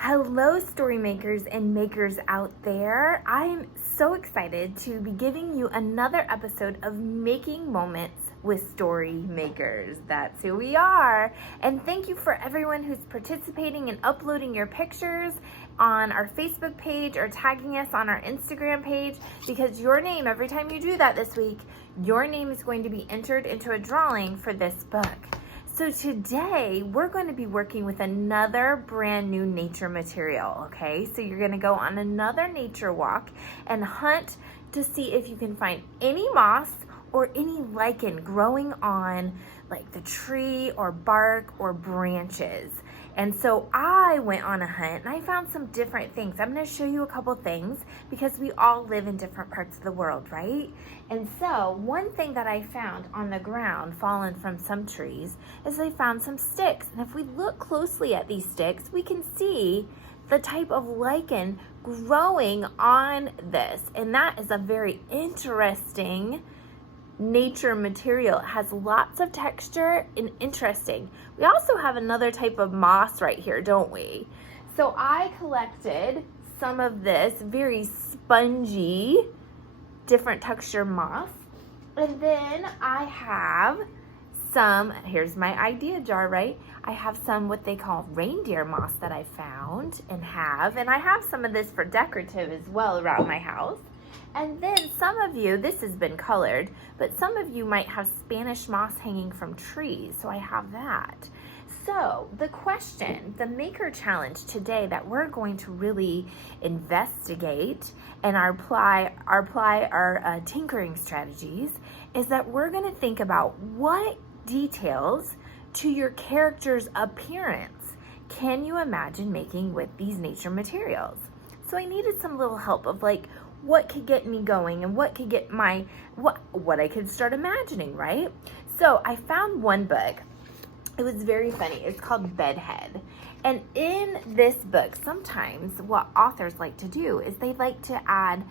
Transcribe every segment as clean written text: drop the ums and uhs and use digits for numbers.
Hello, story makers and makers out there. I'm so excited to be giving you another episode of Making Moments with Story Makers. That's who we are. And thank you for everyone who's participating and uploading your pictures on our Facebook page or tagging us on our Instagram page, because your name, every time you do that this week, your name is going to be entered into a drawing for this book. So today we're going to be working with another brand new nature material, okay? So you're going to go on another nature walk and hunt to see if you can find any moss or any lichen growing on like the tree or bark or branches. And so I went on a hunt and I found some different things. I'm going to show you a couple things because we all live in different parts of the world, right? And so one thing that I found on the ground fallen from some trees is I found some sticks. And if we look closely at these sticks, we can see the type of lichen growing on this. And that is a very interesting nature material. It has lots of texture and interesting. We also have another type of moss right here, don't we? So I collected some of this very spongy, different texture moss. And then I have some, here's my idea jar, right? I have some what they call reindeer moss that I found and I have some of this for decorative as well around my house. And then some of you, this has been colored, but some of you might have Spanish moss hanging from trees, so I have that. So the question, the maker challenge today that we're going to really investigate and apply our tinkering strategies is that we're going to think about what details to your character's appearance can you imagine making with these nature materials. So I needed some little help of like, what could get me going and what could get my, what I could start imagining, right? So I found one book. It was very funny. It's called Bedhead. And in this book, sometimes what authors like to do is they like to add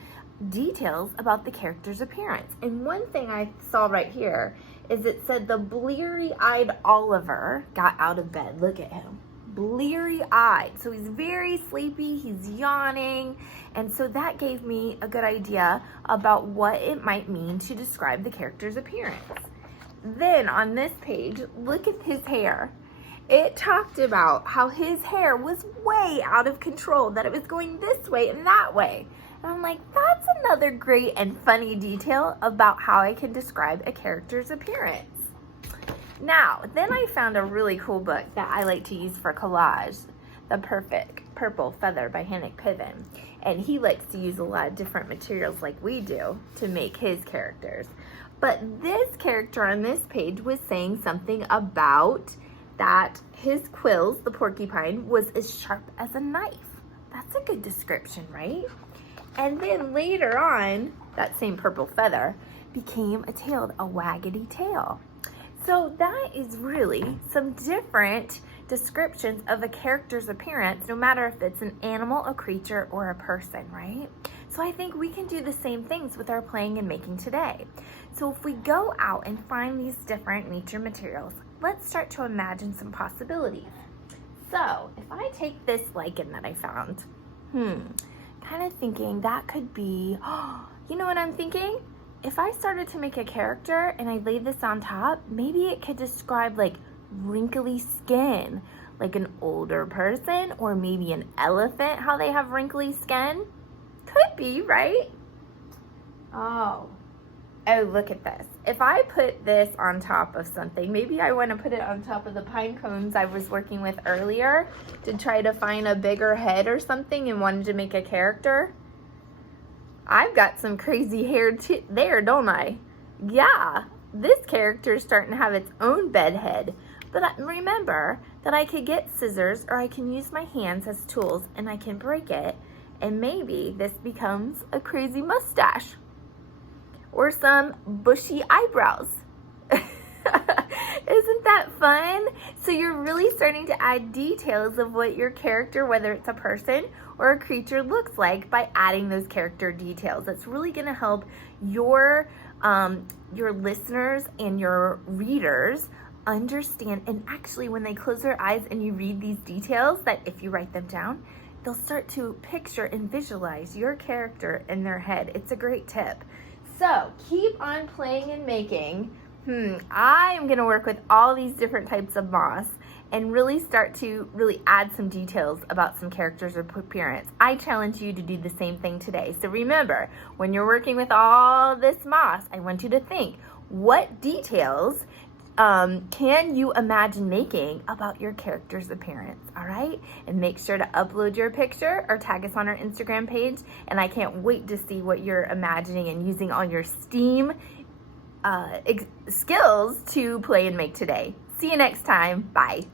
details about the character's appearance. And one thing I saw right here is it said the bleary-eyed Oliver got out of bed. Look at him. Bleary-eyed. So he's very sleepy, he's yawning, and so that gave me a good idea about what it might mean to describe the character's appearance. Then on this page, look at his hair. It talked about how his hair was way out of control, that it was going this way and that way. And I'm like, that's another great and funny detail about how I can describe a character's appearance. Now, then I found a really cool book that I like to use for collage, The Perfect Purple Feather by Henrik Piven. And he likes to use a lot of different materials like we do to make his characters. But this character on this page was saying something about that his quills, the porcupine, was as sharp as a knife. That's a good description, right? And then later on, that same purple feather became a tail, a waggedy tail. So that is really some different descriptions of a character's appearance, no matter if it's an animal, a creature, or a person, right? So I think we can do the same things with our playing and making today. So if we go out and find these different nature materials, let's start to imagine some possibilities. So if I take this lichen that I found, kind of thinking that could be, you know what I'm thinking? If I started to make a character and I laid this on top, maybe it could describe like wrinkly skin, like an older person, or maybe an elephant, how they have wrinkly skin. Could be, right? Oh, look at this. If I put this on top of something, maybe I want to put it on top of the pine cones I was working with earlier to try to find a bigger head or something and wanted to make a character. I've got some crazy hair there, don't I? Yeah, this character is starting to have its own bed head. But remember that I could get scissors or I can use my hands as tools and I can break it. And maybe this becomes a crazy mustache or some bushy eyebrows. Isn't that fun? So you're really starting to add details of what your character, whether it's a person or a creature, looks like by adding those character details. That's really going to help your listeners and your readers understand, and actually when they close their eyes and you read these details, that if you write them down, they'll start to picture and visualize your character in their head. It's a great tip. So keep on playing and making. I am going to work with all these different types of moss and really start to really add some details about some characters or appearance. I challenge you to do the same thing today. So remember, when you're working with all this moss, I want you to think, what details can you imagine making about your character's appearance, all right? And make sure to upload your picture or tag us on our Instagram page. And I can't wait to see what you're imagining and using all your STEAM skills to play and make today. See you next time. Bye.